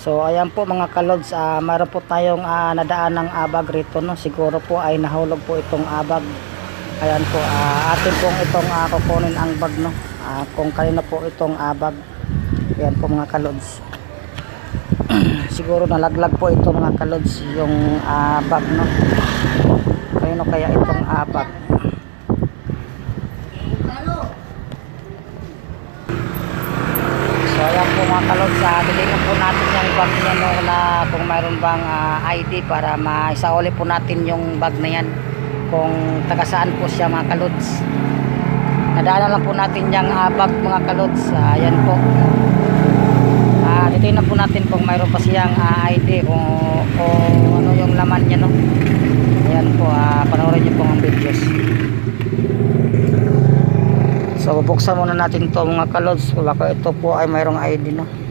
So ayan po mga kalods, mayroon po tayong nadaan ng abag rito, no? Siguro po ay nahulog po itong abag. Ayan po, atin pong itong kukunin ang bag, no? Kung kanina po itong abag. Ayan po mga kalods. Siguro nalaglag po ito mga kalods, yung bag, no? Kanino kaya itong abag? So ayan po mga kalods, titignan po natin yung bag niya, no, na kung mayroon bang ID para maisauli po natin yung bag na yan, kung taga saan po siya mga kalods. Nadaanan lang po natin yung bag mga kalods. Ayan po, titignan po natin kung mayroon pa siyang ID, kung ano yung laman niya, no. Ayan po, panoorin niyo po ang videos. So bubuksan muna natin to mga kalods, baka ito po ay mayroong ID, no.